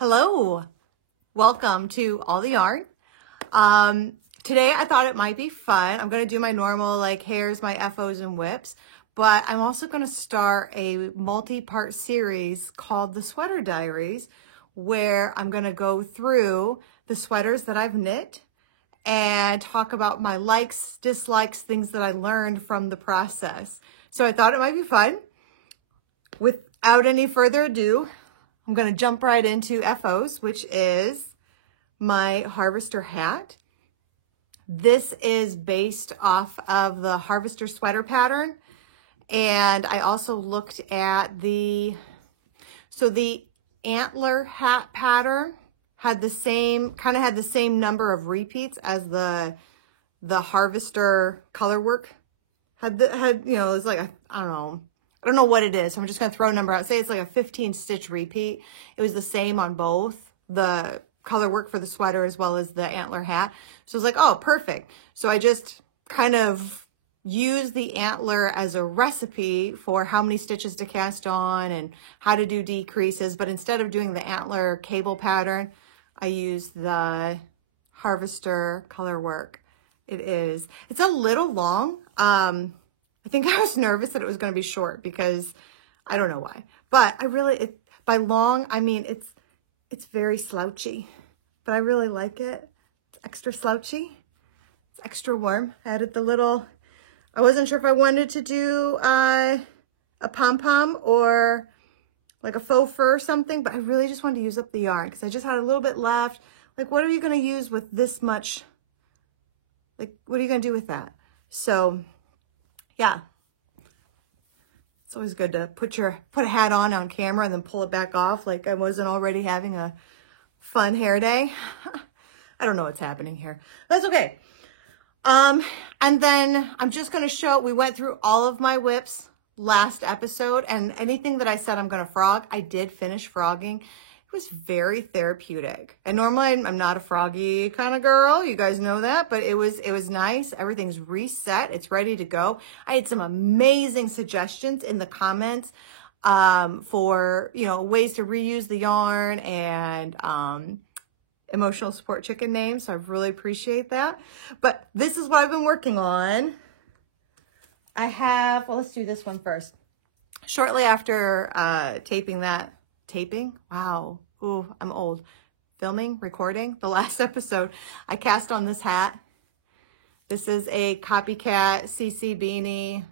Hello, welcome to All the Yarn. Today I thought it might be fun. I'm going to do my normal like hairs, my FOs and whips, but I'm also going to start a multi-part series called The Sweater Diaries, where I'm going to go through the sweaters that I've knit and talk about my likes, dislikes, things that I learned from the process. So I thought it might be fun. Without any further ado, I'm going to jump right into FOs, which is my Harvester hat. This is based off of the Harvester sweater pattern. And I also looked at the antler hat pattern had the same, kind of had the same number of repeats as the Harvester color work. Had, you know, it's like, I don't know what it is. So I'm just going to throw a number out. Say it's like a 15 stitch repeat. It was the same on both the color work for the sweater as well as the antler hat. So I was like, oh, perfect. So I just kind of use the antler as a recipe for how many stitches to cast on and how to do decreases. But instead of doing the antler cable pattern, I use the Harvester color work. It's a little long. I think I was nervous that it was going to be short because I don't know why, but by long, I mean, it's very slouchy, but I really like it. It's extra slouchy. It's extra warm. I added I wasn't sure if I wanted to do a pom-pom or like a faux fur or something, but I really just wanted to use up the yarn because I just had a little bit left. Like, what are you going to use with this much? Like, what are you going to do with that? So yeah, it's always good to put a hat on camera and then pull it back off like I wasn't already having a fun hair day. I don't know what's happening here. That's okay. And then I'm just going to show, we went through all of my whips last episode, and anything that I said I'm going to frog, I did finish frogging. It was very therapeutic. And normally I'm not a froggy kind of girl. You guys know that, but it was nice. Everything's reset. It's ready to go. I had some amazing suggestions in the comments for, you know, ways to reuse the yarn and emotional support chicken names. So I really appreciate that. But this is what I've been working on. Well, let's do this one first. Shortly after taping? Wow. Ooh, I'm old. Recording the last episode, I cast on this hat. This is a Copycat CC beanie.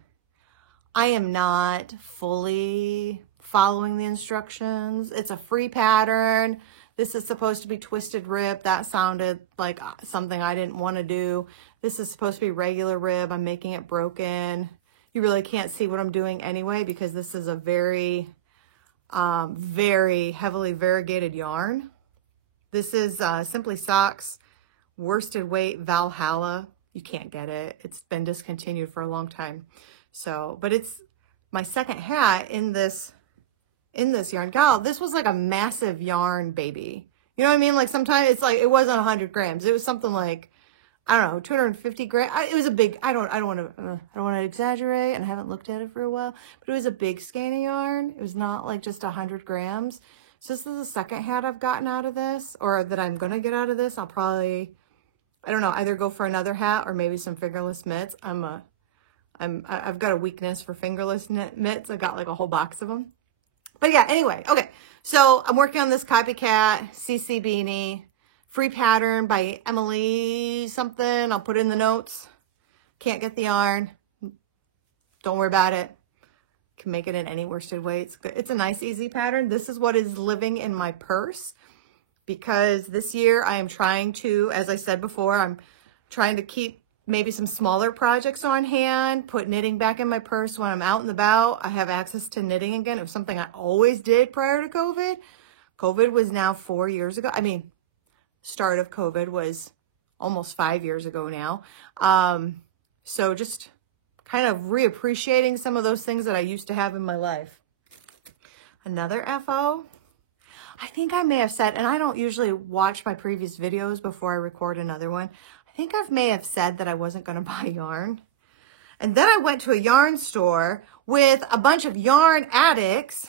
I am not fully following the instructions. It's a free pattern. This is supposed to be twisted rib. That sounded like something I didn't want to do. This is supposed to be regular rib. I'm making it broken. You really can't see what I'm doing anyway because this is a very heavily variegated yarn. This is Simply Socks worsted weight Valhalla. You can't get it. It's been discontinued for a long time. So, but it's my second hat in this yarn. Gal, this was like a massive yarn baby. You know what I mean? Like sometimes it's like, it wasn't 100 grams. It was something like, I don't know, 250 grams. It was a big, I don't want to exaggerate, and I haven't looked at it for a while, but it was a big skein of yarn. It was not like just 100 grams. So this is the second hat I've gotten out of this, or that I'm going to get out of this. I'll probably, I don't know, either go for another hat or maybe some fingerless mitts. I've got a weakness for fingerless mitts. I got like a whole box of them. But yeah, anyway, okay. So I'm working on this Copycat CC beanie. Free pattern by Emily something. I'll put it in the notes. Can't get the yarn. Don't worry about it. Can make it in any worsted weight. It's a nice, easy pattern. This is what is living in my purse because this year I am trying to, as I said before, I'm trying to keep maybe some smaller projects on hand, put knitting back in my purse when I'm out and about. I have access to knitting again. It was something I always did prior to COVID. COVID was now 4 years ago. I mean, start of COVID was almost 5 years ago now. So just kind of reappreciating some of those things that I used to have in my life. Another FO. I think I may have said, and I don't usually watch my previous videos before I record another one. I think I may have said that I wasn't going to buy yarn. And then I went to a yarn store with a bunch of yarn addicts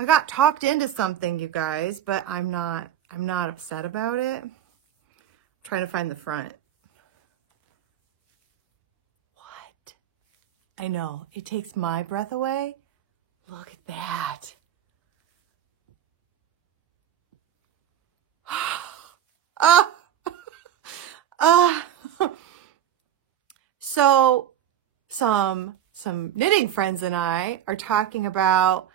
I got talked into something, you guys, but I'm not upset about it. I'm trying to find the front. What? I know, it takes my breath away. Look at that. So some knitting friends and I are talking about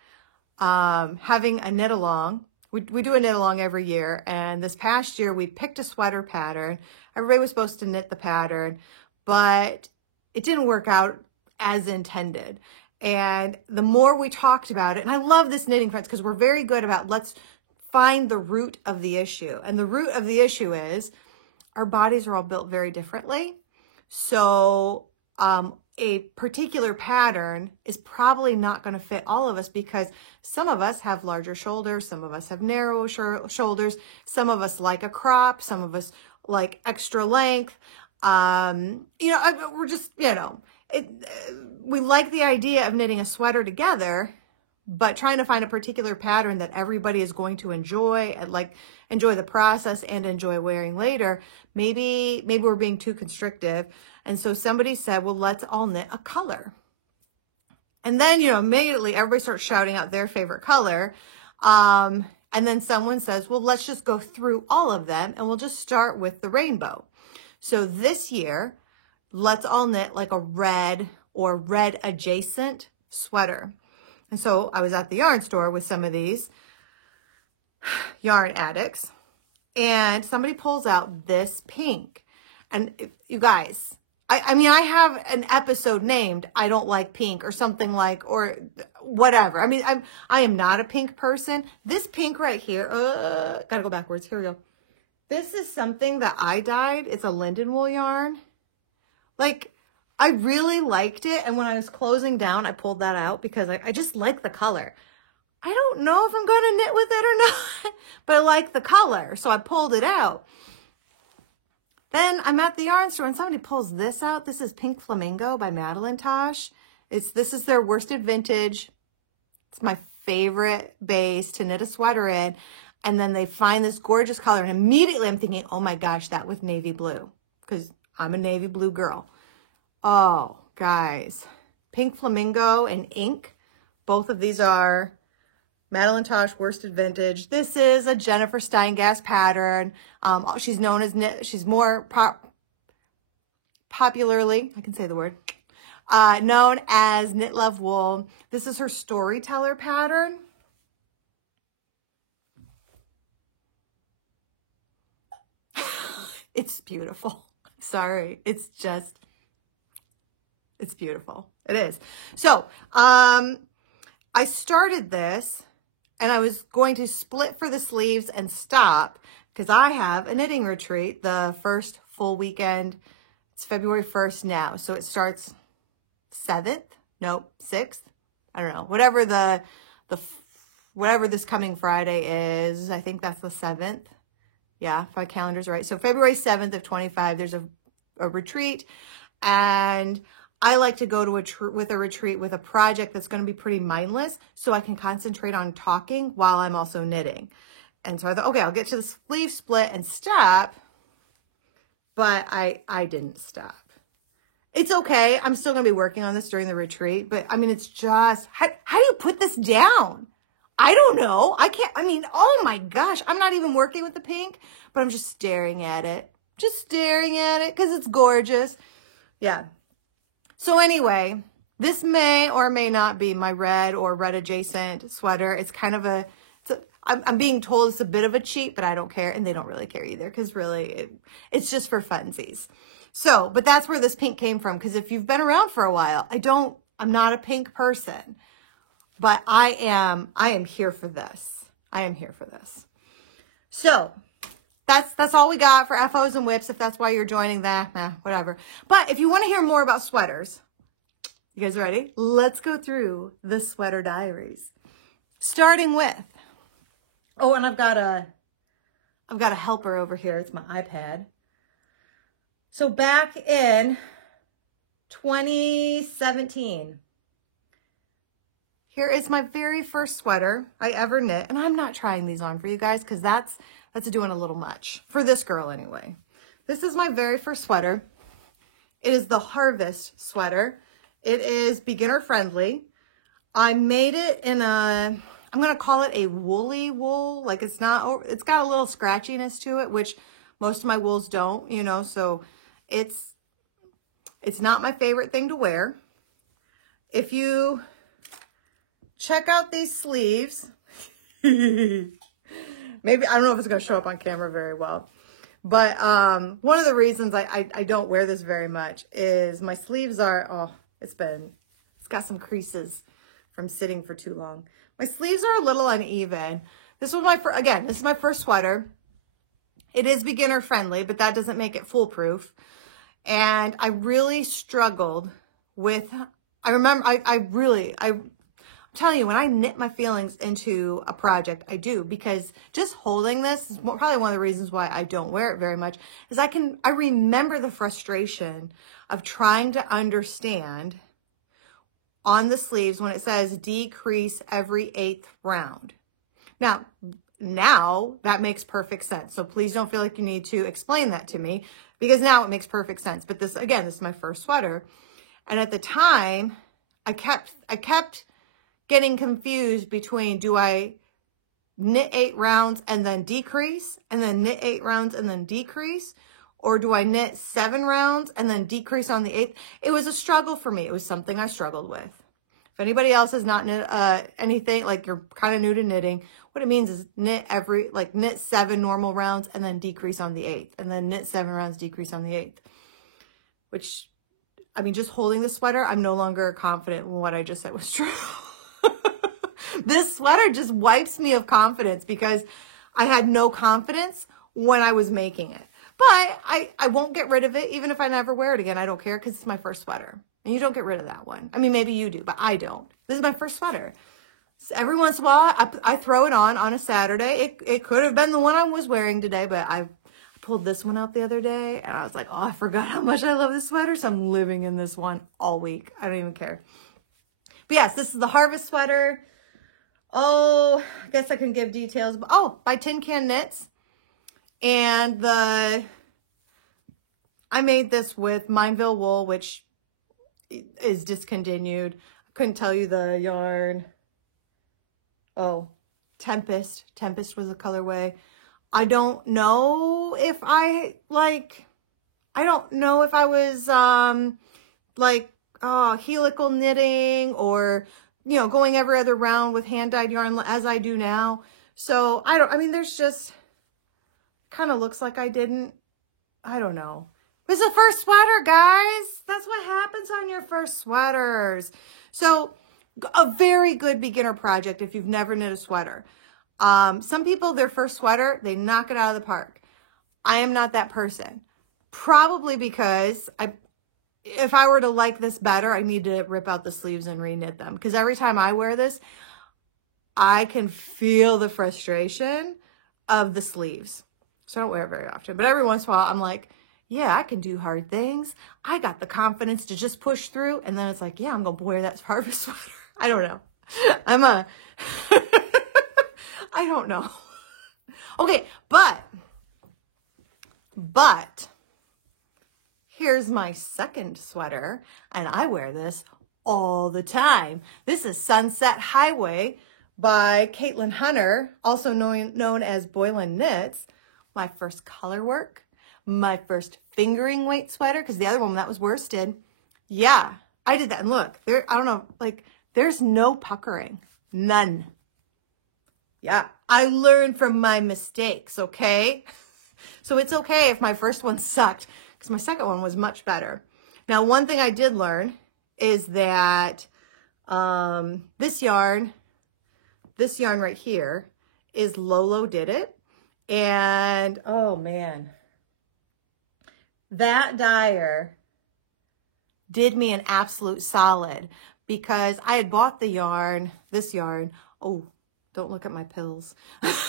having a knit along. We do a knit along every year, and this past year we picked a sweater pattern. Everybody was supposed to knit the pattern, but it didn't work out as intended. And the more we talked about it, and I love this knitting friends because we're very good about let's find the root of the issue. And the root of the issue is our bodies are all built very differently. So a particular pattern is probably not going to fit all of us because some of us have larger shoulders, some of us have narrow shoulders, some of us like a crop, some of us like extra length. We're just, we like the idea of knitting a sweater together, but trying to find a particular pattern that everybody is going to enjoy and enjoy the process and enjoy wearing later. Maybe we're being too constrictive. And so somebody said, well, let's all knit a color. And then, immediately everybody starts shouting out their favorite color. And then someone says, well, let's just go through all of them and we'll just start with the rainbow. So this year, let's all knit like a red or red adjacent sweater. And so I was at the yarn store with some of these yarn addicts, and somebody pulls out this pink. And you guys, I mean, I have an episode named I Don't Like Pink or something like, or whatever. I mean, I am not a pink person. This pink right here, gotta go backwards. Here we go. This is something that I dyed. It's a linden wool yarn. Like, I really liked it. And when I was closing down, I pulled that out because I just like the color. I don't know if I'm going to knit with it or not, but I like the color. So I pulled it out. Then I'm at the yarn store and somebody pulls this out. This is Pink Flamingo by Madeline Tosh. This is their worsted vintage. It's my favorite base to knit a sweater in. And then they find this gorgeous color. And immediately I'm thinking, oh my gosh, that with navy blue. Because I'm a navy blue girl. Oh, guys. Pink Flamingo and Ink. Both of these are Madeline Tosh worsted vintage. This is a Jennifer Steingass pattern. She's known as she's more popularly, I can say the word, known as Knit Love Wool. This is her Storyteller pattern. It's beautiful. Sorry. It's beautiful. It is. So, I started this and I was going to split for the sleeves and stop because I have a knitting retreat the first full weekend. It's February 1st now. So it starts 7th, nope, 6th. I don't know, whatever this coming Friday is. I think that's the 7th. Yeah, if my calendar's right. So February 7th of 25, there's a retreat, and I like to go to a retreat with a project that's going to be pretty mindless so I can concentrate on talking while I'm also knitting. And so I thought, okay, I'll get to the sleeve split and stop, but I didn't stop. It's okay. I'm still going to be working on this during the retreat, but I mean, it's just, how do you put this down? I don't know. Oh my gosh, I'm not even working with the pink, but I'm just staring at it. Just staring at it because it's gorgeous. Yeah. So anyway, this may or may not be my red or red adjacent sweater. It's kind of I'm being told it's a bit of a cheat, but I don't care. And they don't really care either because really it's just for funsies. So, but that's where this pink came from. Because if you've been around for a while, I'm not a pink person. But I am here for this. I am here for this. So that's all we got for FOs and whips. If that's why you're joining that, whatever. But if you want to hear more about sweaters, you guys ready? Let's go through the sweater diaries. Starting with, oh, and I've got a helper over here. It's my iPad. So back in 2017, here is my very first sweater I ever knit. And I'm not trying these on for you guys because that's doing a little much. For this girl anyway. This is my very first sweater. It is the Harvest sweater. It is beginner friendly. I made it in a, I'm going to call it a woolly wool. Like it's got a little scratchiness to it, which most of my wools don't, you know, so it's not my favorite thing to wear. If you check out these sleeves, maybe, I don't know if it's going to show up on camera very well, but one of the reasons I don't wear this very much is my sleeves are, oh, it's got some creases from sitting for too long. My sleeves are a little uneven. This was this is my first sweater. It is beginner friendly, but that doesn't make it foolproof. And I really struggled with, I'm telling you, when I knit my feelings into a project, I do, because just holding this is probably one of the reasons why I don't wear it very much, is I remember the frustration of trying to understand on the sleeves when it says decrease every 8th round. Now that makes perfect sense. So please don't feel like you need to explain that to me, because now it makes perfect sense. But this is my first sweater. And at the time, I kept getting confused between, do I knit 8 rounds and then decrease, and then knit 8 rounds and then decrease? Or do I knit 7 rounds and then decrease on the 8th? It was a struggle for me. It was something I struggled with. If anybody else has not knit anything, like you're kind of new to knitting, what it means is knit 7 normal rounds and then decrease on the 8th. And then knit 7 rounds, decrease on the 8th. Which, I mean, just holding the sweater, I'm no longer confident in what I just said was true. This sweater just wipes me of confidence because I had no confidence when I was making it. But I won't get rid of it even if I never wear it again. I don't care because it's my first sweater. And you don't get rid of that one. I mean, maybe you do, but I don't. This is my first sweater. So every once in a while, I throw it on a Saturday. It could have been the one I was wearing today, but I pulled this one out the other day. And I was like, oh, I forgot how much I love this sweater. So I'm living in this one all week. I don't even care. But yes, this is the Harvest sweater. Oh, I guess I can give details. Oh, by Tin Can Knits. And I made this with Mineville wool, which is discontinued. I couldn't tell you the yarn. Oh, Tempest. Tempest was a colorway. I don't know if I was helical knitting or, you know, going every other round with hand-dyed yarn as I do now. So there's just, kind of looks like I didn't. I don't know. It's the first sweater, guys. That's what happens on your first sweaters. So a very good beginner project if you've never knit a sweater. Some people, their first sweater, they knock it out of the park. I am not that person. Probably because if I were to like this better, I need to rip out the sleeves and reknit them. Because every time I wear this, I can feel the frustration of the sleeves. So I don't wear it very often. But every once in a while, I'm like, yeah, I can do hard things. I got the confidence to just push through. And then it's like, yeah, I'm going to wear that Harvest sweater. I don't know. I don't know. Okay, but here's my second sweater. And I wear this all the time. This is Sunset Highway by Caitlin Hunter, also known as Boylan Knits. My first color work, my first fingering weight sweater, because the other one, that was worsted. Yeah, I did that. And look, I don't know, there's no puckering. None. Yeah, I learned from my mistakes, okay? So it's okay if my first one sucked, because my second one was much better. Now, one thing I did learn is that this yarn right here is Lolo Did It. And, oh man, that dyer did me an absolute solid because I had bought the yarn, this yarn. Oh, don't look at my pills.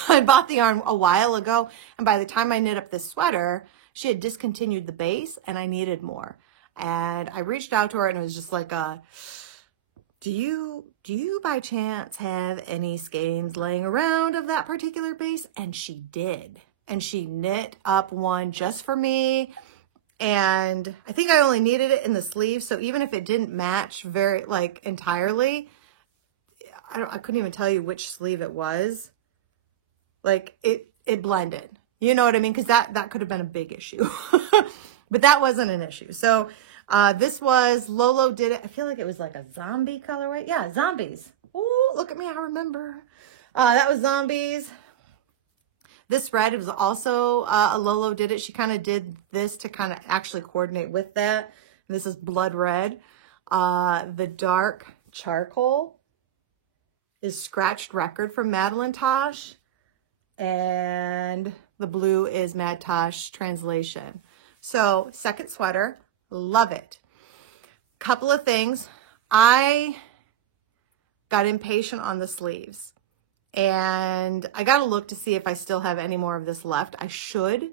I bought the yarn a while ago. And by the time I knit up this sweater, she had discontinued the base and I needed more. And I reached out to her and it was just like do you by chance have any skeins laying around of that particular base? And she did. And she knit up one just for me. And I think I only needed it in the sleeve. So even if it didn't match very, like, entirely, I couldn't even tell you which sleeve it was. Like, it blended. You know what I mean? Because that could have been a big issue. But that wasn't an issue. So this was, Lolo did it. I feel like it was like a zombie colorway. Yeah, zombies. Ooh, look at me. I remember. That was zombies. This red, it was also a Lolo did it. She kind of did this to kind of actually coordinate with that. And this is blood red. The dark charcoal is Scratched Record from Madeline Tosh. And the blue is Mad Tosh Translation. So, second sweater. Love it. Couple of things. I got impatient on the sleeves. And I got to look to see if I still have any more of this left. I should,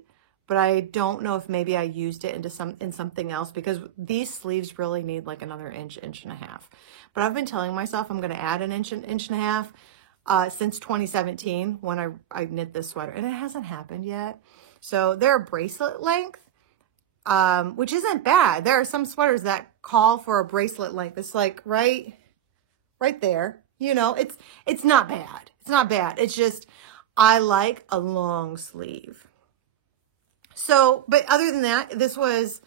but I don't know if maybe I used it in something else, because these sleeves really need like another inch and a half. But I've been telling myself I'm going to add an inch and a half since 2017 when I knit this sweater, and it hasn't happened yet. So they're a bracelet length, which isn't bad. There are some sweaters that call for a bracelet length. It's like right there. You know, it's not bad. It's not bad. It's just, I like a long sleeve. So, but other than that, this was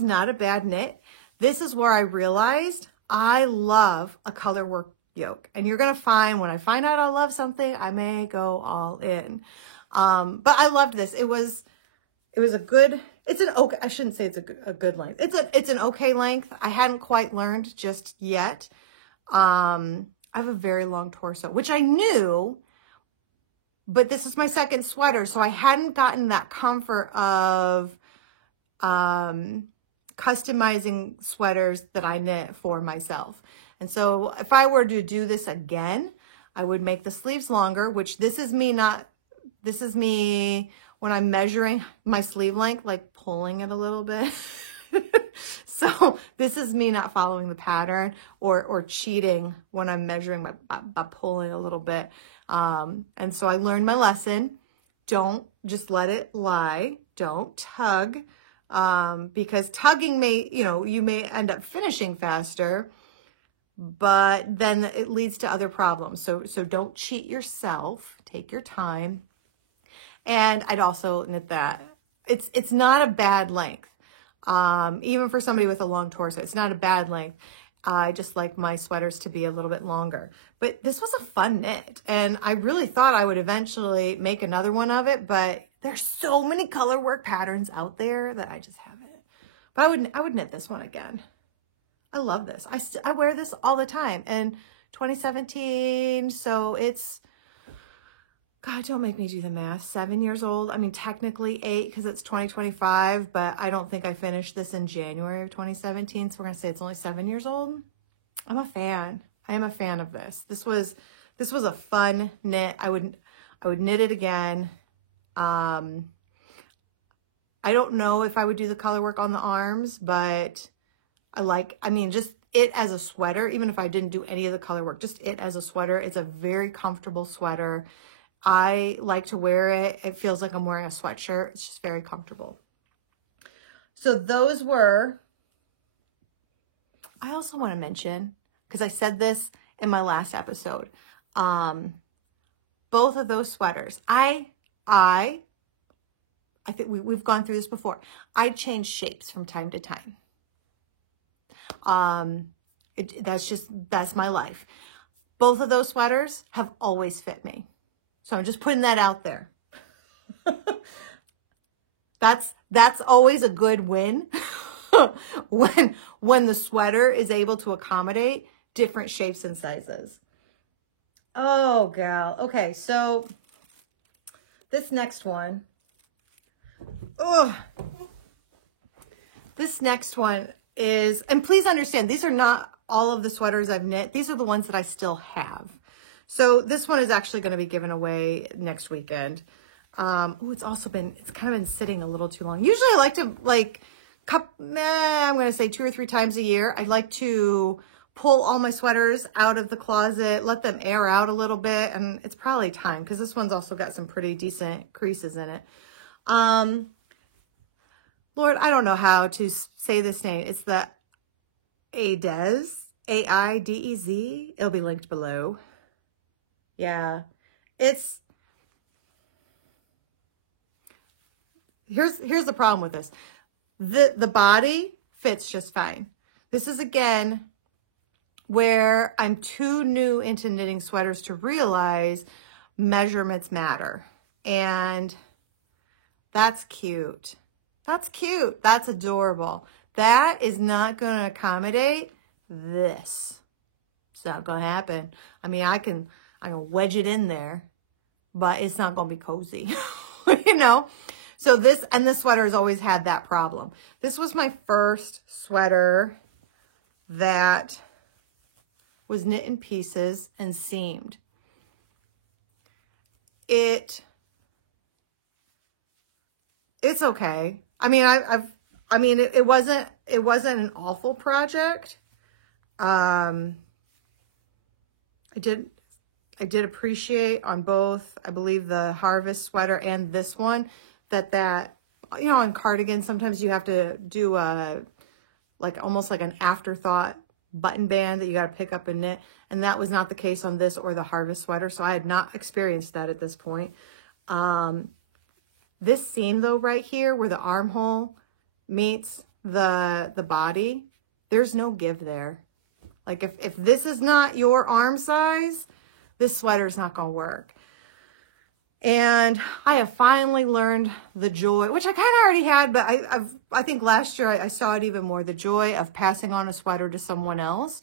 not a bad knit. This is where I realized I love a color work yoke. And you're going to find, when I find out I love something, I may go all in. But I loved this. It was a good, it's an okay, I shouldn't say it's a good length. It's an okay length. I hadn't quite learned just yet. I have a very long torso, which I knew, but this is my second sweater, so I hadn't gotten that comfort of customizing sweaters that I knit for myself. And so if I were to do this again, I would make the sleeves longer, which this is me when I'm measuring my sleeve length, like pulling it a little bit. So this is me not following the pattern or cheating when I'm measuring by pulling a little bit. And so I learned my lesson. Don't just let it lie. Don't tug, because tugging you may end up finishing faster, but then it leads to other problems. So don't cheat yourself. Take your time. And I'd also knit that. It's not a bad length. Even for somebody with a long torso, it's not a bad length. I just like my sweaters to be a little bit longer. But this was a fun knit, and I really thought I would eventually make another one of it, but there's so many color work patterns out there that I just haven't. But I would knit this one again. I love this. I wear this all the time. And 2017, so it's, God, don't make me do the math. 7 years old. I mean, technically 8 because it's 2025, but I don't think I finished this in January of 2017. So we're going to say it's only 7 years old. I'm a fan. I am a fan of this. This was a fun knit. I would knit it again. I don't know if I would do the color work on the arms, but I mean, just it as a sweater, even if I didn't do any of the color work, just it as a sweater. It's a very comfortable sweater. I like to wear it. It feels like I'm wearing a sweatshirt. It's just very comfortable. So those were, I also want to mention, because I said this in my last episode, both of those sweaters, I think we've gone through this before. I change shapes from time to time. That's my life. Both of those sweaters have always fit me. So I'm just putting that out there. That's always a good win when the sweater is able to accommodate different shapes and sizes. Oh, gal. Okay, so this next one. This next one is, and please understand, these are not all of the sweaters I've knit. These are the ones that I still have. So this one is actually going to be given away next weekend. It's kind of been sitting a little too long. Usually I like to I'm going to say 2 or 3 times a year. I like to pull all my sweaters out of the closet, let them air out a little bit, and it's probably time because this one's also got some pretty decent creases in it. Lord, I don't know how to say this name. It's the Aidez, A-I-D-E-Z. It'll be linked below. Yeah, it's, here's the problem with this. The body fits just fine. This is, again, where I'm too new into knitting sweaters to realize measurements matter. And that's cute. That's cute. That's adorable. That is not going to accommodate this. It's not going to happen. I mean, I can wedge it in there, but it's not going to be cozy, you know? So this, and this sweater has always had that problem. This was my first sweater that was knit in pieces and seamed. It's okay. I mean, it wasn't an awful project. I did appreciate on both, I believe the Harvest sweater and this one, that, you know, on cardigans, sometimes you have to do almost like an afterthought button band that you got to pick up and knit. And that was not the case on this or the Harvest sweater. So I had not experienced that at this point. This seam though, right here where the armhole meets the body, there's no give there. Like if this is not your arm size, this sweater's not going to work. And I have finally learned the joy, which I kind of already had, but I think last year I saw it even more, the joy of passing on a sweater to someone else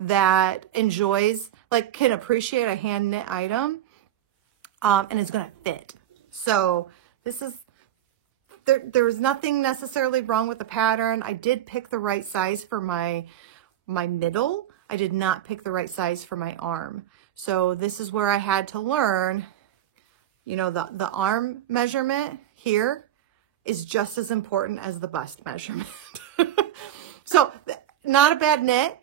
that enjoys, like can appreciate a hand knit item, and is going to fit. So this is, there was nothing necessarily wrong with the pattern. I did pick the right size for my middle. I did not pick the right size for my arm. So this is where I had to learn, you know, the arm measurement here is just as important as the bust measurement. So not a bad knit,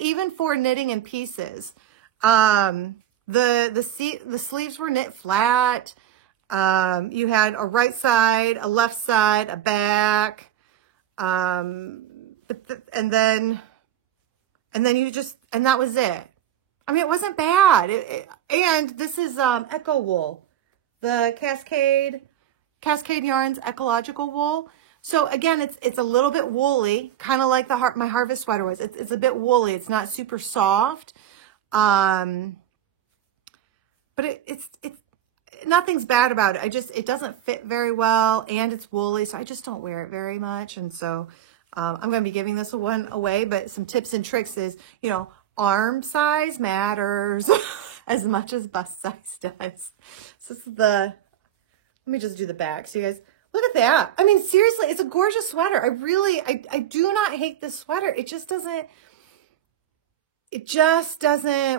even for knitting in pieces. The sleeves were knit flat. You had a right side, a left side, a back, and then you just, and that was it. I mean, it wasn't bad. And this is Eco Wool, the Cascade Yarns Ecological Wool. So again, it's a little bit woolly, kind of like my Harvest sweater was. It's a bit woolly. It's not super soft, but it's nothing's bad about it. It doesn't fit very well, and it's woolly, so I just don't wear it very much. And so I'm going to be giving this one away. But some tips and tricks is, you know, arm size matters as much as bust size does. So this is let me just do the back. So you guys, look at that. I mean, seriously, it's a gorgeous sweater. I do not hate this sweater. It just doesn't,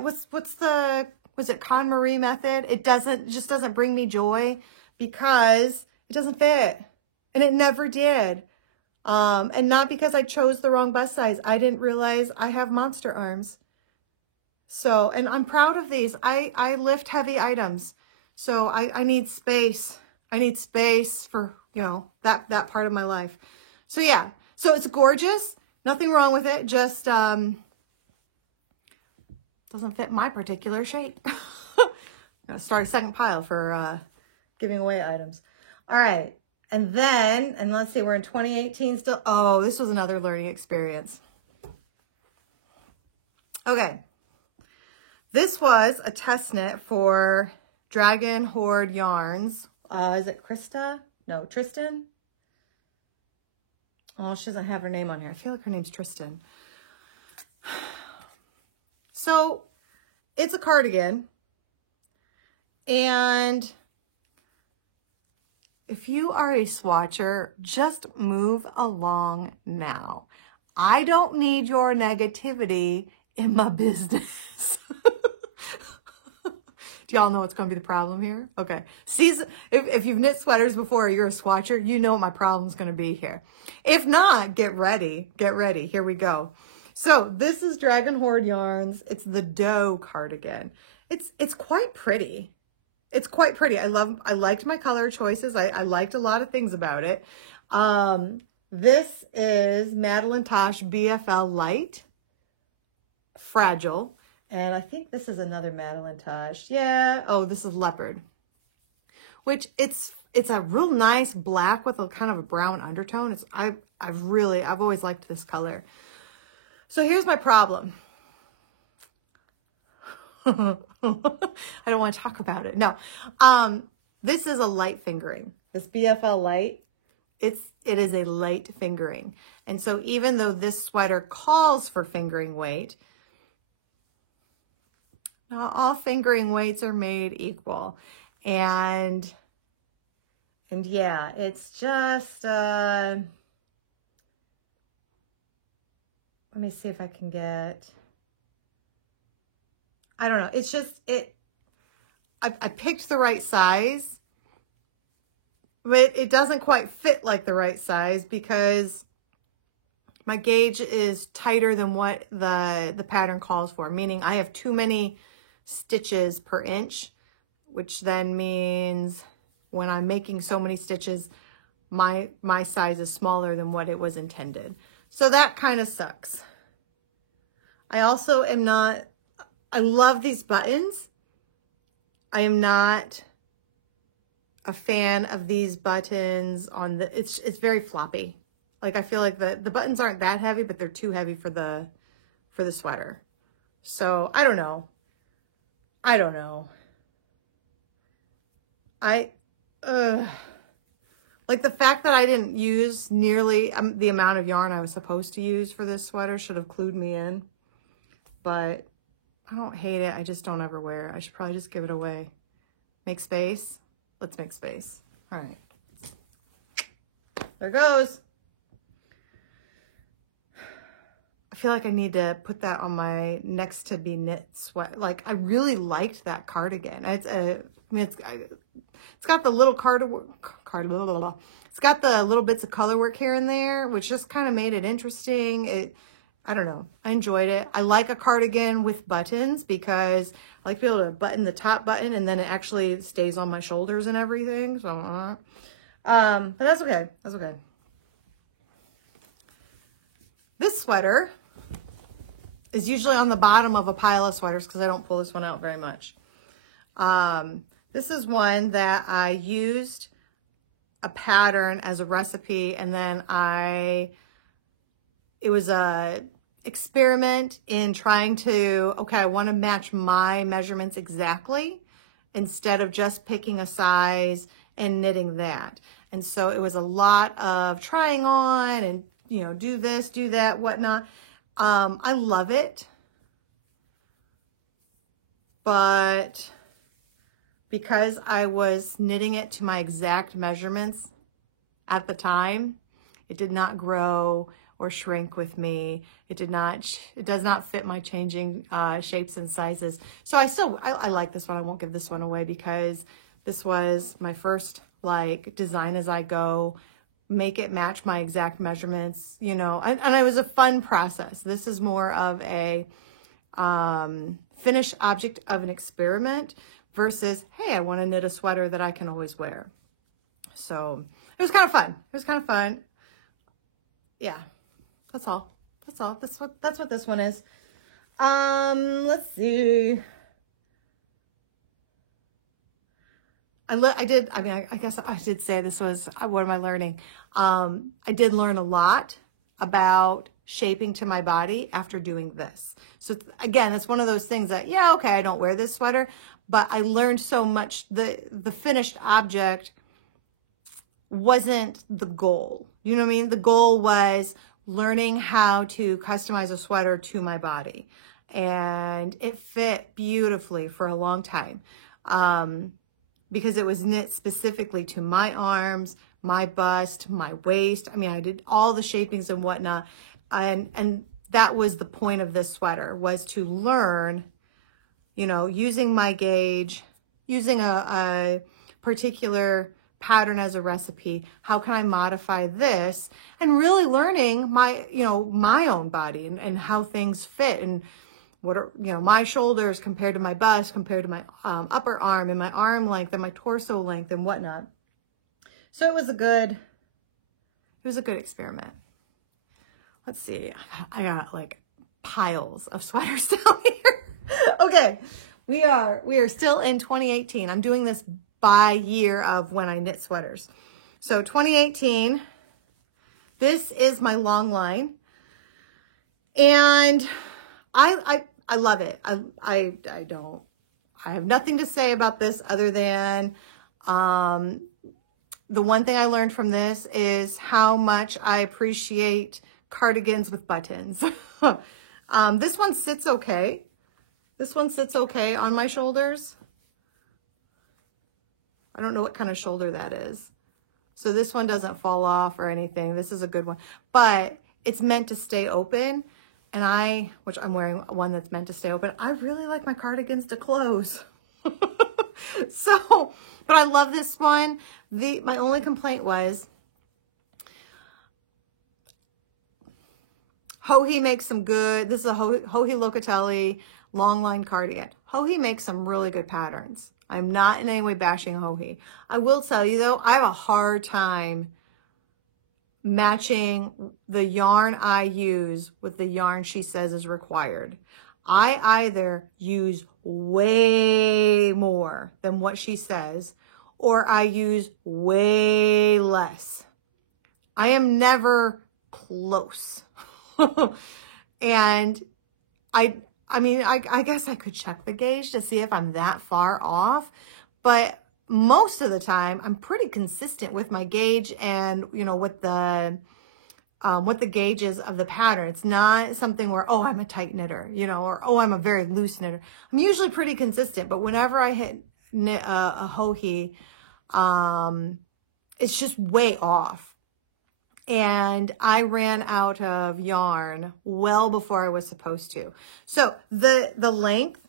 was it KonMari method? It just doesn't bring me joy because it doesn't fit, and it never did. And not because I chose the wrong bust size. I didn't realize I have monster arms. So, and I'm proud of these. I lift heavy items. So I need space. I need space for, you know, that part of my life. So yeah, so it's gorgeous. Nothing wrong with it. Just, doesn't fit my particular shape. I'm going to start a second pile for, giving away items. All right. And then, and let's see, we're in 2018 still. Oh, this was another learning experience. Okay. This was a test knit for Dragon Horde Yarns. Is it Krista? No, Tristan? Oh, she doesn't have her name on here. I feel like her name's Tristan. So, it's a cardigan. And if you are a swatcher, just move along now. I don't need your negativity in my business. Do y'all know what's going to be the problem here? Okay. If you've knit sweaters before or you're a swatcher, you know what my problem's going to be here. If not, get ready. Get ready. Here we go. So this is Dragon Horde Yarns. It's the doe cardigan. It's quite pretty. It's quite pretty. I liked my color choices. I liked a lot of things about it. This is Madeline Tosh BFL Light Fragile. And I think this is another Madeline Tosh. Yeah. Oh, this is Leopard. Which it's a real nice black with a kind of a brown undertone. I've always liked this color. So here's my problem. I don't want to talk about it. No. This is a light fingering. This BFL Light, it is a light fingering. And so even though this sweater calls for fingering weight, not all fingering weights are made equal. And yeah, it's just, let me see if I can get, I don't know. It's just, I picked the right size, but it doesn't quite fit like the right size because my gauge is tighter than what the pattern calls for, meaning I have too many stitches per inch, which then means when I'm making so many stitches, my size is smaller than what it was intended. So that kind of sucks. I also am not, I love these buttons. I am not a fan of these buttons on the, it's very floppy. Like I feel like the buttons aren't that heavy, but they're too heavy for the sweater. So I don't know. Like the fact that I didn't use nearly the amount of yarn I was supposed to use for this sweater should have clued me in. But I don't hate it. I just don't ever wear it. I should probably just give it away. Make space. Let's make space. All right. There goes. I feel like I need to put that on my next to be knit sweat. Like I really liked that cardigan. It's got the little it's got the little bits of color work here and there, which just kind of made it interesting. I don't know. I enjoyed it. I like a cardigan with buttons because I like to be able to button the top button and then it actually stays on my shoulders and everything. So, but that's okay. That's okay. This sweater is usually on the bottom of a pile of sweaters because I don't pull this one out very much. This is one that I used a pattern as a recipe and then it was a experiment in trying to, okay, I want to match my measurements exactly instead of just picking a size and knitting that. And so it was a lot of trying on and, you know, do this, do that, whatnot. I love it, but because I was knitting it to my exact measurements at the time, it did not grow or shrink with me. It does not fit my changing shapes and sizes. So I like this one. I won't give this one away because this was my first like design as I go, make it match my exact measurements, you know, and it was a fun process. This is more of a finished object of an experiment versus, hey, I want to knit a sweater that I can always wear. So it was kind of fun. It was kind of fun. Yeah, that's all. That's all. That's what this one is. Let's see. I guess I did say this was, what am I learning? I did learn a lot about shaping to my body after doing this. So again, it's one of those things that, yeah, okay, I don't wear this sweater, but I learned so much. The finished object wasn't the goal. You know what I mean? The goal was learning how to customize a sweater to my body. And it fit beautifully for a long time. Because it was knit specifically to my arms, my bust, my waist. I mean, I did all the shapings and whatnot. And that was the point of this sweater, was to learn, you know, using my gauge, using a particular pattern as a recipe. How can I modify this? And really learning my, my own body and how things fit and what are, my shoulders compared to my bust, compared to my upper arm and my arm length and my torso length and whatnot. So it was a good experiment. Let's see. I got like piles of sweaters down here. Okay. We are still in 2018. I'm doing this by year of when I knit sweaters. So 2018, this is my long line. And I love it. I have nothing to say about this other than the one thing I learned from this is how much I appreciate cardigans with buttons. This one sits okay. This one sits okay on my shoulders. I don't know what kind of shoulder that is. So this one doesn't fall off or anything. This is a good one, but it's meant to stay open. And which I'm wearing one that's meant to stay open. I really like my cardigans to close. So, but I love this one. My only complaint was Joji makes some good, this is a Joji Locatelli long line cardigan. Joji makes some really good patterns. I'm not in any way bashing Joji. I will tell you though, I have a hard time matching the yarn I use with the yarn she says is required. I either use way more than what she says, or I use way less. I am never close. And I mean, I guess I could check the gauge to see if I'm that far off, but most of the time I'm pretty consistent with my gauge and, what the gauges of the pattern. It's not something where, oh, I'm a tight knitter, or, oh, I'm a very loose knitter. I'm usually pretty consistent, but whenever I hit a Joji, it's just way off. And I ran out of yarn well before I was supposed to. So the length,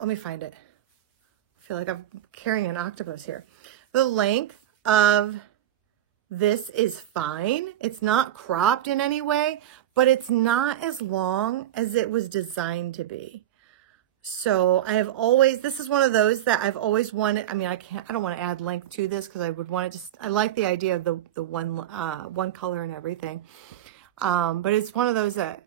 let me find it. I feel like I'm carrying an octopus here. The length of this is fine. It's not cropped in any way, but it's not as long as it was designed to be. So this is one of those that I've always wanted. I mean, I don't want to add length to this because I would want it I like the idea of the one color and everything. But it's one of those that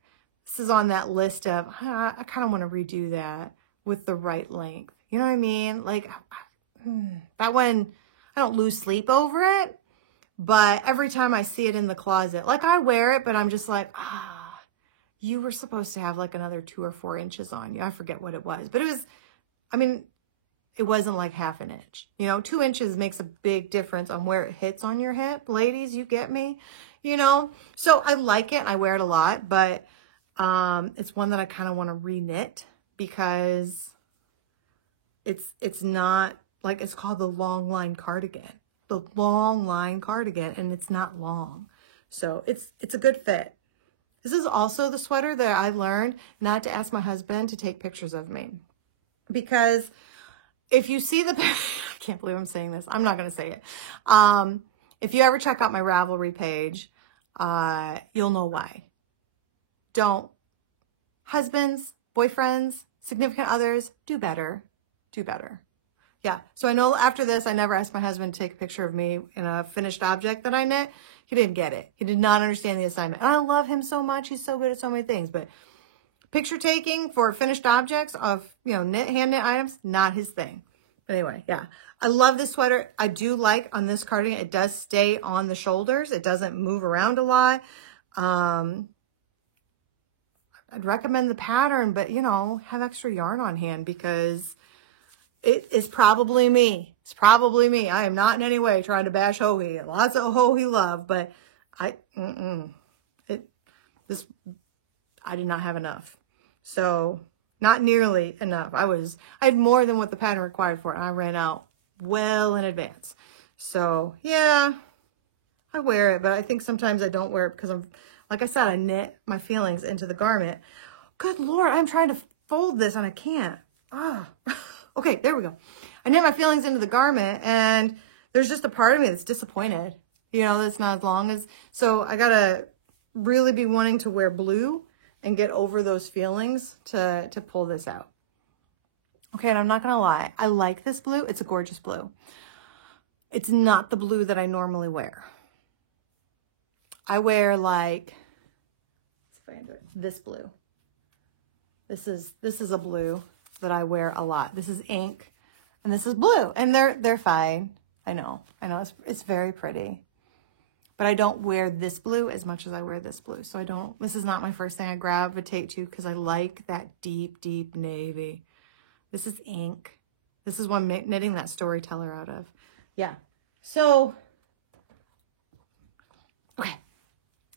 this is on that list of, I kind of want to redo that with the right length. You know what I mean? Like that one, I don't lose sleep over it, but every time I see it in the closet, like I wear it, but I'm just like, you were supposed to have like another 2 or 4 inches on you. I forget what it was, but it wasn't like half an inch. 2 inches makes a big difference on where it hits on your hip. Ladies, you get me, So I like it. I wear it a lot, but it's one that I kind of want to re-knit because it's not like, it's called the long line cardigan. The long line cardigan, and it's not long. So it's a good fit. This is also the sweater that I learned not to ask my husband to take pictures of me. Because if you see I can't believe I'm saying this. I'm not going to say it. If you ever check out my Ravelry page, you'll know why. Don't. Husbands, boyfriends, significant others, do better. Do better. Yeah. So I know after this, I never asked my husband to take a picture of me in a finished object that I knit. He didn't get it. He did not understand the assignment. And I love him so much. He's so good at so many things. But picture taking for finished objects of, hand knit items, not his thing. But anyway, yeah. I love this sweater. I do like on this cardigan, it does stay on the shoulders. It doesn't move around a lot. I'd recommend the pattern, but, have extra yarn on hand because it is probably me. It's probably me. I am not in any way trying to bash Joji. Lots of Joji love, but I did not have enough. So not nearly enough. I had more than what the pattern required for it. And I ran out well in advance. So yeah, I wear it, but I think sometimes I don't wear it because like I said, I knit my feelings into the garment. Good Lord, I'm trying to fold this and I can't. Okay, there we go. I knit my feelings into the garment, and there's just a part of me that's disappointed, you know, that's not as long as, so I gotta really be wanting to wear blue and get over those feelings to pull this out. Okay, and I'm not gonna lie, I like this blue. It's a gorgeous blue. It's not the blue that I normally wear. I wear like, let's see if I can do it, this blue. This is a blue that I wear a lot. This is ink, and this is blue, and they're fine. I know, it's very pretty. But I don't wear this blue as much as I wear this blue. So this is not my first thing I gravitate to because I like that deep, deep navy. This is ink. This is what I'm knitting that Storyteller out of. Yeah. So, okay.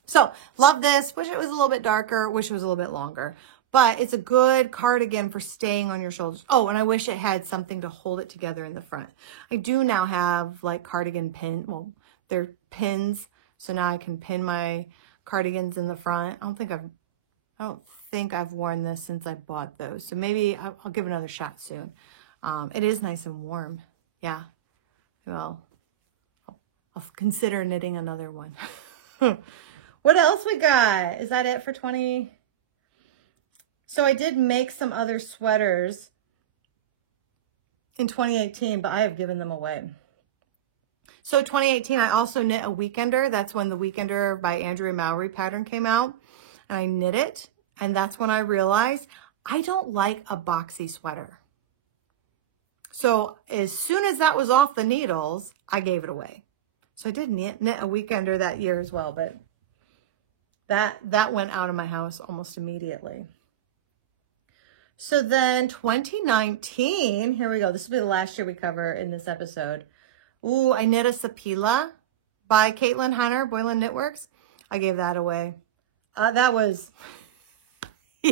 So, love this. Wish it was a little bit darker. Wish it was a little bit longer. But it's a good cardigan for staying on your shoulders. Oh, and I wish it had something to hold it together in the front. I do now have like cardigan pin. Well, they're pins. So now I can pin my cardigans in the front. I don't think I've worn this since I bought those. So maybe I'll give another shot soon. It is nice and warm. Yeah. Well, I'll consider knitting another one. What else we got? Is that it for 20? So I did make some other sweaters in 2018, but I have given them away. So 2018, I also knit a Weekender. That's when the Weekender by Andrea Mowry pattern came out. And I knit it. And that's when I realized I don't like a boxy sweater. So as soon as that was off the needles, I gave it away. So I did knit a Weekender that year as well. But that went out of my house almost immediately. So then 2019, here we go. This will be the last year we cover in this episode. Ooh, I knit a Sapila by Caitlin Hunter, Boylan Knitworks. I gave that away. That was, I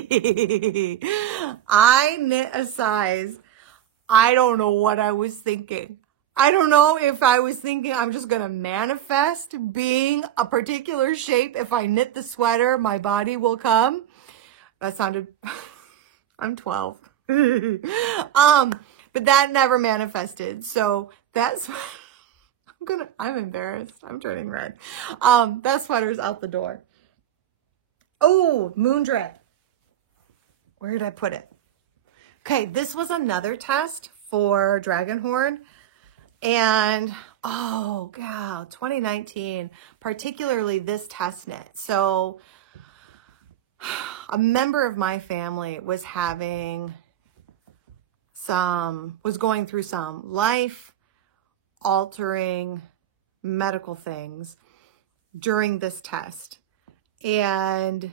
knit a size. I don't know what I was thinking. I don't know if I was thinking I'm just going to manifest being a particular shape. If I knit the sweater, my body will come. That sounded, I'm 12. But that never manifested. So that's, I'm embarrassed. I'm turning red. That sweater's out the door. Oh, moon drip. Where did I put it? Okay, this was another test for Dragonhorn. And, oh, God, 2019, particularly this test knit. So a member of my family was going through some life-altering medical things during this test. And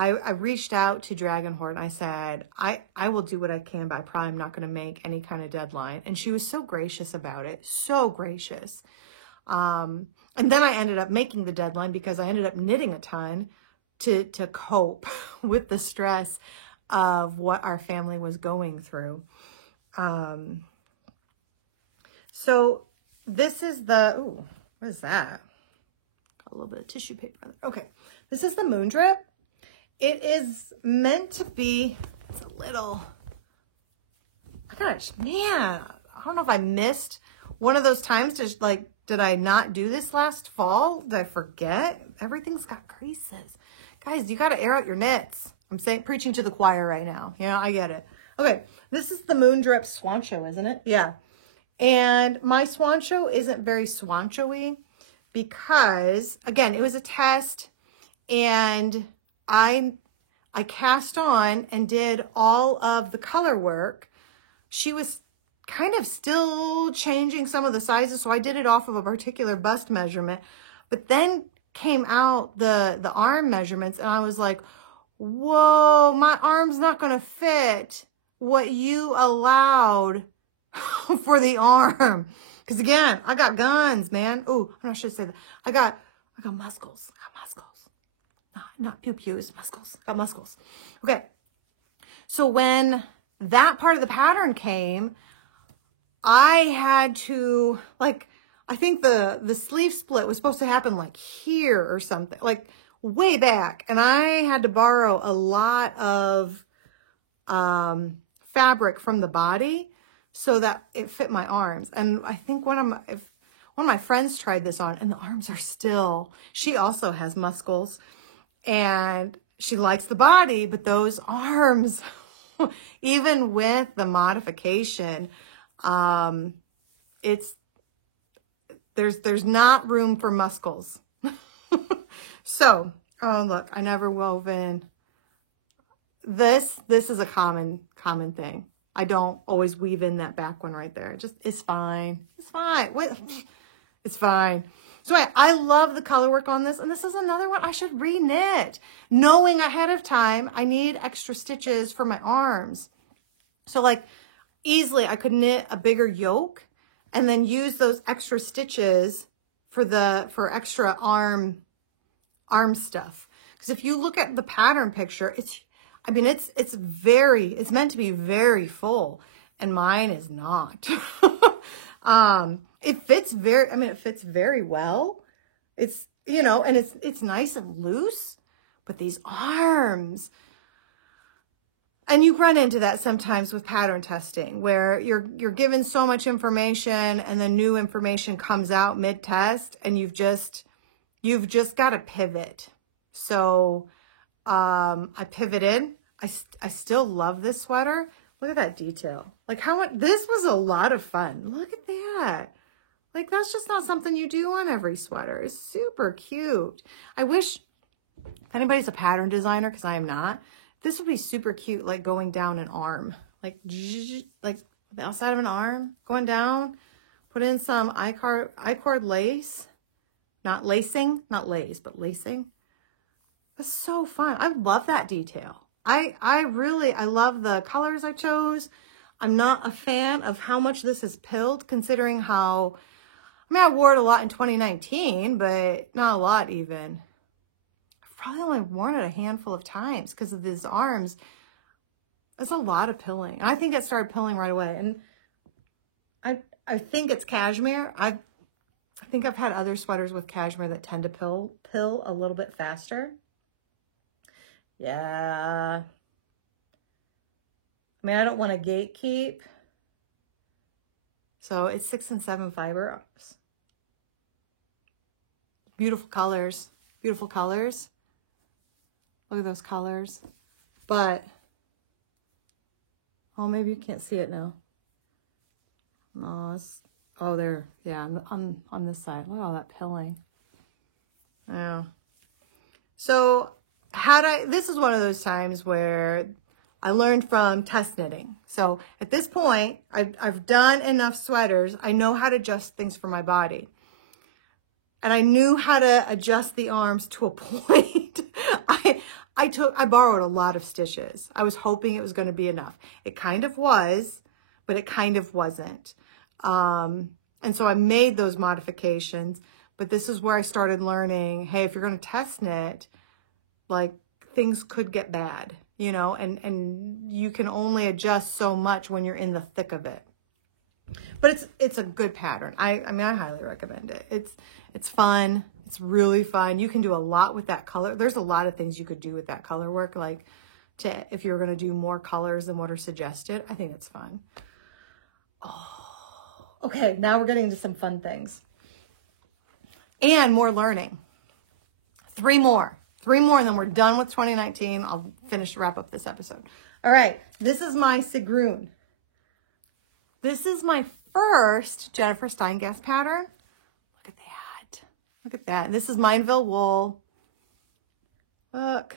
I reached out to Dragonhorn. I said, I will do what I can, but I probably am not going to make any kind of deadline. And she was so gracious about it. So gracious. And then I ended up making the deadline because I ended up knitting a ton to cope with the stress of what our family was going through. So this is the, ooh, what is that? Got a little bit of tissue paper. Okay. This is the moon drip. It is meant to be, it's a little, gosh, man, I don't know if I missed one of those times to like, did I not do this last fall? Did I forget? Everything's got creases. Guys, you got to air out your knits. I'm preaching to the choir right now. Yeah, I get it. Okay, this is the moon drip Swancho, isn't it? Yeah. And my Swancho isn't very Swancho-y because, again, it was a test and I cast on and did all of the color work. She was kind of still changing some of the sizes, so I did it off of a particular bust measurement, but then came out the arm measurements, and I was like, whoa, my arm's not going to fit what you allowed for the arm. Because again, I got guns, man. Oh, I should say that. I got muscles. Not pew-pews, muscles. Got muscles. Okay. So when that part of the pattern came, I had to, like, I think the sleeve split was supposed to happen like here or something, like way back. And I had to borrow a lot of fabric from the body. so that it fit my arms. And I think one of my friends tried this on, and the arms are still, she also has muscles and she likes the body, but those arms, even with the modification, there's not room for muscles. So, oh look, I never woven. This is a common thing. I don't always weave in that back one right there. It's fine. It's fine. It's fine. So I love the color work on this, and this is another one I should re-knit, knowing ahead of time I need extra stitches for my arms. So like easily I could knit a bigger yoke and then use those extra stitches for extra arm stuff. Because if you look at the pattern picture, it's meant to be very full, and mine is not. It fits very well. It's, you know, and it's nice and loose, but these arms, and you run into that sometimes with pattern testing where you're given so much information and then new information comes out mid-test and you've just got to pivot. So, I pivoted. I still love this sweater. Look at that detail. Like this was a lot of fun. Look at that. Like that's just not something you do on every sweater. It's super cute. I wish, if anybody's a pattern designer, because I am not, this would be super cute, like going down an arm. Like the outside of an arm, going down, put in some I-cord lace. Not lacing, not lace, but lacing. It's so fun. I love that detail. I love the colors I chose. I'm not a fan of how much this is pilled, considering how, I wore it a lot in 2019, but not a lot even. I've probably only worn it a handful of times because of these arms. It's a lot of pilling. And I think it started pilling right away. And I think it's cashmere. I think I've had other sweaters with cashmere that tend to pill a little bit faster. Yeah. I don't want to gatekeep. So it's 6 and 7 fiber. Beautiful colors. Beautiful colors. Look at those colors. But, oh, maybe you can't see it now. No, oh, there. Yeah, on this side. Look at all that pilling. Yeah. So, this is one of those times where I learned from test knitting. So at this point, I've done enough sweaters. I know how to adjust things for my body. And I knew how to adjust the arms to a point. I borrowed a lot of stitches. I was hoping it was going to be enough. It kind of was, but it kind of wasn't. And so I made those modifications. But this is where I started learning, hey, if you're going to test knit, like things could get bad, you know, and you can only adjust so much when you're in the thick of it. But it's a good pattern. I highly recommend it. It's fun. It's really fun. You can do a lot with that color. There's a lot of things you could do with that color work, like if you're going to do more colors than what are suggested. I think it's fun. Oh, okay. Now we're getting into some fun things and more learning. 3 more, and then we're done with 2019. I'll wrap up this episode. All right. This is my Sigrun. This is my first Jennifer Steingass pattern. Look at that. Look at that. This is Mineville wool. Look.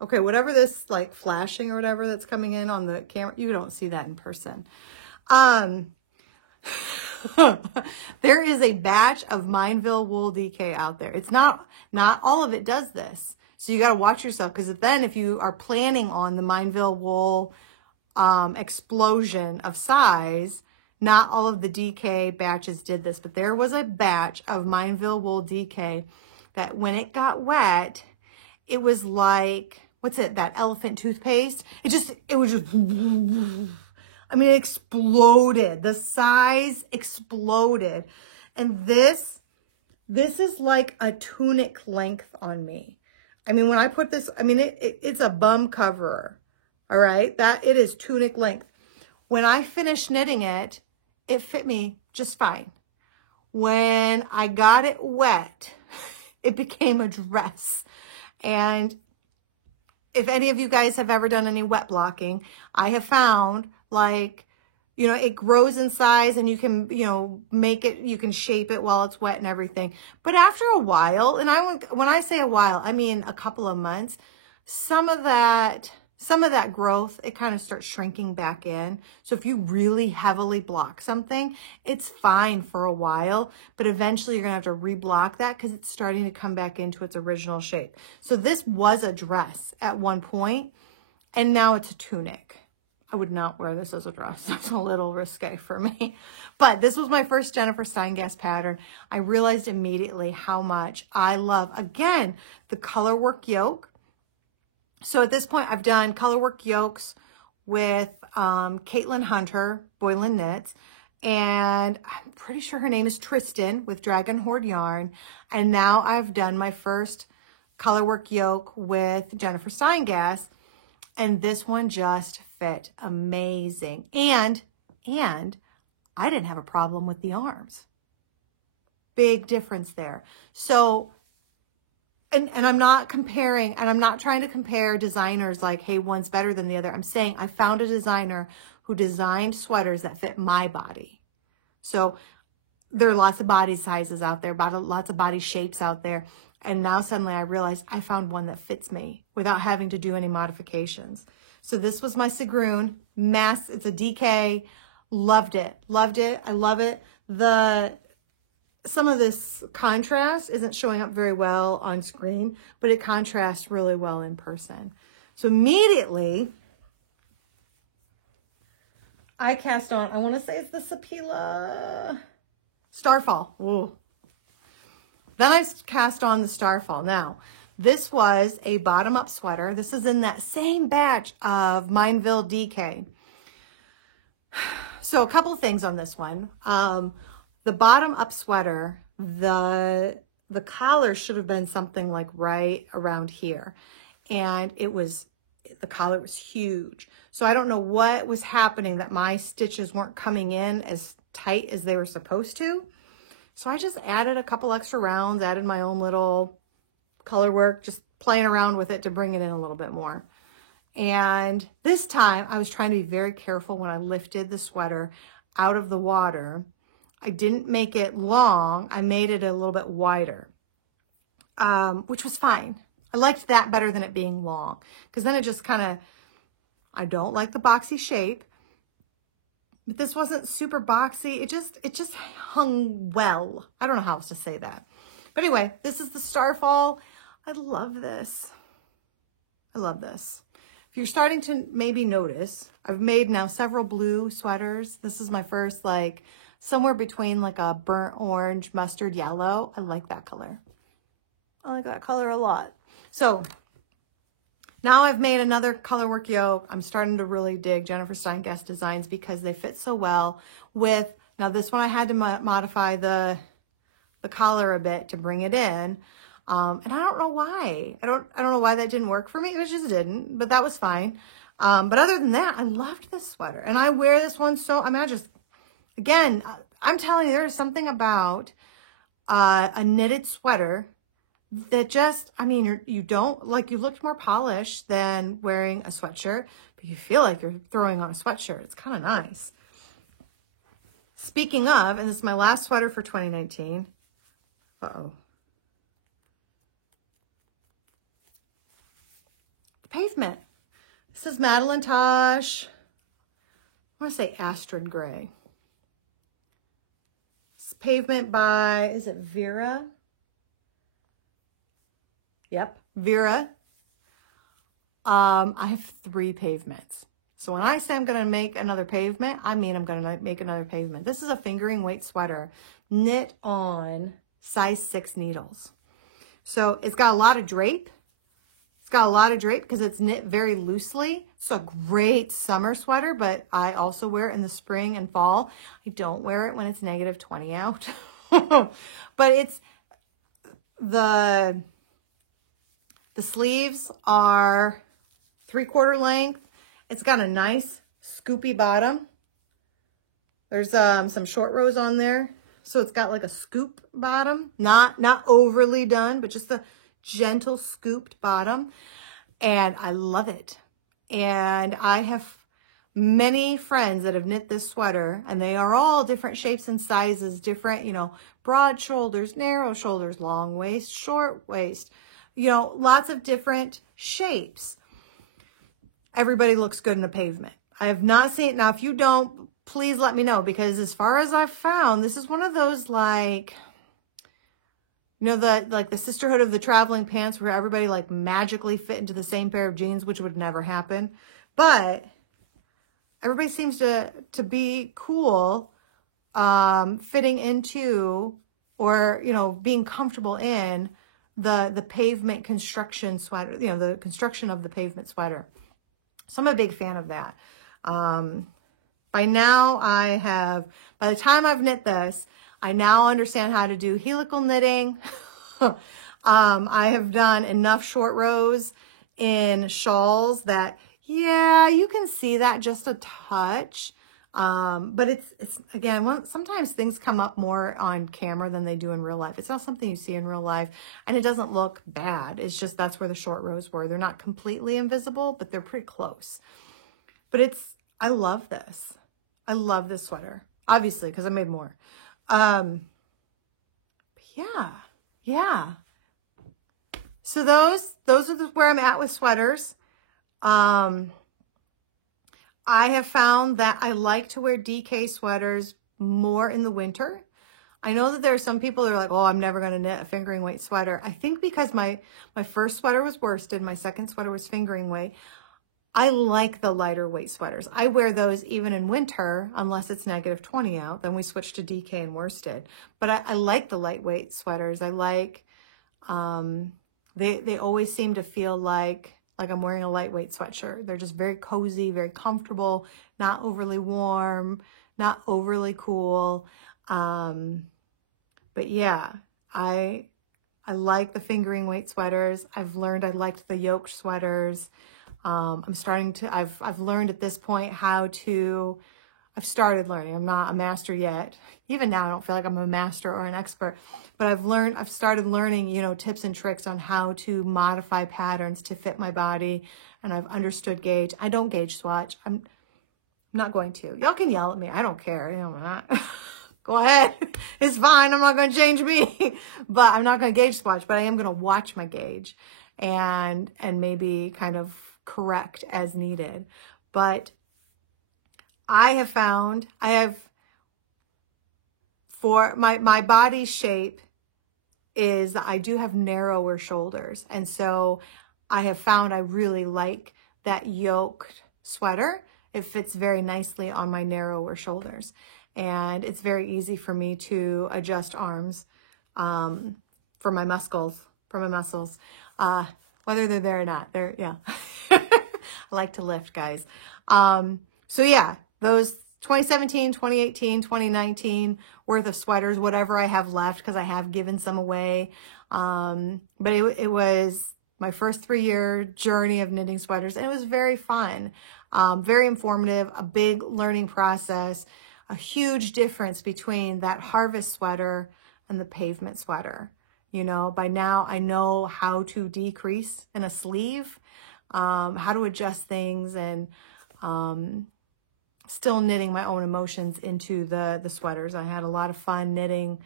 Okay, whatever this like flashing or whatever that's coming in on the camera, you don't see that in person. There is a batch of Mineville wool DK out there. It's not all of it does this. So you got to watch yourself, because then if you are planning on the Mineville wool explosion of size, not all of the DK batches did this, but there was a batch of Mineville wool DK that when it got wet, it was like, what's it, that elephant toothpaste? It was just, it exploded. The size exploded. And this is like a tunic length on me. When I put this, it's a bum coverer. All right, that it is tunic length. When I finished knitting it, it fit me just fine. When I got it wet, it became a dress. And if any of you guys have ever done any wet blocking, I have found, like, you know, it grows in size and you can, you know, make it, you can shape it while it's wet and everything. But after a while, and when I say a while, I mean a couple of months, some of that growth, it kind of starts shrinking back in. So if you really heavily block something, it's fine for a while, but eventually you're gonna have to reblock that because it's starting to come back into its original shape. So this was a dress at one point, and now it's a tunic. I would not wear this as a dress. That's a little risque for me. But this was my first Jennifer Steingast pattern. I realized immediately how much I love, again, the color work yoke. So at this point, I've done color work yokes with Caitlin Hunter, Boylan Knits, and I'm pretty sure her name is Tristan with Dragon Horde Yarn. And now I've done my first color work yoke with Jennifer Steingast, and this one just fit amazing. And I didn't have a problem with the arms. Big difference there. So, and I'm not comparing, and I'm not trying to compare designers like, hey, one's better than the other. I'm saying I found a designer who designed sweaters that fit my body. So there are lots of body sizes out there, lots of body shapes out there. And now suddenly I realized I found one that fits me without having to do any modifications. So this was my Sigrun Mass. It's a DK. Loved it. Loved it. I love it. Some of this contrast isn't showing up very well on screen, but it contrasts really well in person. So immediately I cast on, I want to say it's the Sapila Starfall. Ooh. Then I cast on the Starfall. Now, this was a bottom-up sweater. This is in that same batch of Mineville DK. So a couple of things on this one. The bottom-up sweater, the collar should have been something like right around here. And the collar was huge. So I don't know what was happening that my stitches weren't coming in as tight as they were supposed to. So I just added a couple extra rounds, added my own little color work, just playing around with it to bring it in a little bit more. And this time I was trying to be very careful when I lifted the sweater out of the water. I didn't make it long. I made it a little bit wider, which was fine. I liked that better than it being long, because then it just kind of, I don't like the boxy shape, but this wasn't super boxy. It just hung well. I don't know how else to say that. But anyway, this is the Starfall. I love this. I love this. If you're starting to maybe notice, I've made now several blue sweaters. This is my first, like, somewhere between like a burnt orange, mustard yellow. I like that color. I like that color a lot. So now I've made another color work yoke. I'm starting to really dig Jennifer Steingast designs because they fit so well with, now this one I had to modify the collar a bit to bring it in. And I don't know why. I don't know why that didn't work for me. It just didn't, but that was fine. But other than that, I loved this sweater. And I wear this one so, I mean, I just, again, I'm telling you, there's something about a knitted sweater that just, I mean, you don't, like, you looked more polished than wearing a sweatshirt, but you feel like you're throwing on a sweatshirt. It's kind of nice. Speaking of, and this is my last sweater for 2019. Uh-oh. The Pavement. This is Madeline Tosh. I want to say Astrid Gray. It's Pavement by, is it Vera? Yep, Vera. I have 3 pavements. So when I say I'm going to make another pavement, I mean I'm going to make another pavement. This is a fingering weight sweater knit on size 6 needles. So it's got a lot of drape. It's got a lot of drape because it's knit very loosely. It's a great summer sweater, but I also wear it in the spring and fall. I don't wear it when it's -20 out. But it's the sleeves are 3/4 length, It's got a nice scoopy bottom. There's some short rows on there. So it's got like a scoop bottom, not overly done, but just a gentle scooped bottom. And I love it. And I have many friends that have knit this sweater, and they are all different shapes and sizes, different, you know, broad shoulders, narrow shoulders, long waist, short waist, you know, lots of different shapes. Everybody looks good in a pavement. I have not seen it. Now, if you don't, please let me know, because as far as I've found, this is one of those, like, you know, the sisterhood of the traveling pants where everybody like magically fit into the same pair of jeans, which would never happen. But everybody seems to be cool fitting into, or, you know, being comfortable in the pavement construction sweater, you know, the construction of the pavement sweater. So I'm a big fan of that. By now by the time I've knit this, I now understand how to do helical knitting. I have done enough short rows in shawls that, yeah, you can see that just a touch. But it's again, sometimes things come up more on camera than they do in real life. It's not something you see in real life, and it doesn't look bad. It's just that's where the short rows were. They're not completely invisible, but they're pretty close. But I love this. I love this sweater, obviously, because I made more. Yeah. So those are where I'm at with sweaters. I have found that I like to wear DK sweaters more in the winter. I know that there are some people that are like, oh, I'm never going to knit a fingering weight sweater. I think because my first sweater was worsted, my second sweater was fingering weight. I like the lighter weight sweaters. I wear those even in winter, unless it's -20 out. Then we switch to DK and worsted. But I like the lightweight sweaters. I like, they always seem to feel like I'm wearing a lightweight sweatshirt. They're just very cozy, very comfortable, not overly warm, not overly cool. But yeah, I like the fingering weight sweaters. I've learned I liked the yoke sweaters. I've learned at this point I've started learning. I'm not a master yet. Even now, I don't feel like I'm a master or an expert, but I've started learning, you know, tips and tricks on how to modify patterns to fit my body. And I've understood gauge. I don't gauge swatch. I'm not going to. Y'all can yell at me. I don't care. You know, I'm not. Go ahead. It's fine. I'm not going to change me, but I'm not going to gauge swatch, but I am going to watch my gauge and maybe kind of correct as needed. But I have found for my body shape is that I do have narrower shoulders. And so I have found I really like that yoked sweater. It fits very nicely on my narrower shoulders. And it's very easy for me to adjust arms for my muscles, whether they're there or not. Yeah. I like to lift, guys. So yeah, those 2017, 2018, 2019 worth of sweaters, whatever I have left, because I have given some away. But it was my first 3-year journey of knitting sweaters, and it was very fun, very informative, a big learning process, a huge difference between that harvest sweater and the pavement sweater. You know, by now I know how to decrease in a sleeve, how to adjust things, and still knitting my own emotions into the sweaters. I had a lot of fun knitting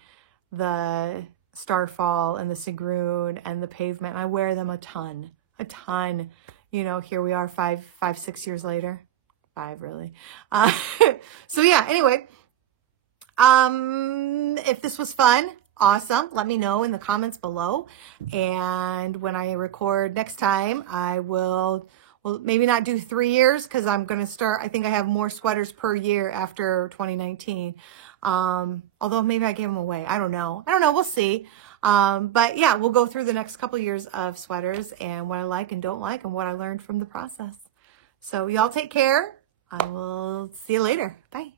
the Starfall and the Sigrun and the pavement. I wear them a ton. You know, here we are 6 years later. 5 really. So yeah, anyway, if this was fun, awesome. Let me know in the comments below. And when I record next time, I will maybe not do 3 years, because I'm going to start, I think I have more sweaters per year after 2019. Although maybe I gave them away. I don't know. We'll see. But yeah, we'll go through the next couple years of sweaters and what I like and don't like and what I learned from the process. So y'all take care. I will see you later. Bye.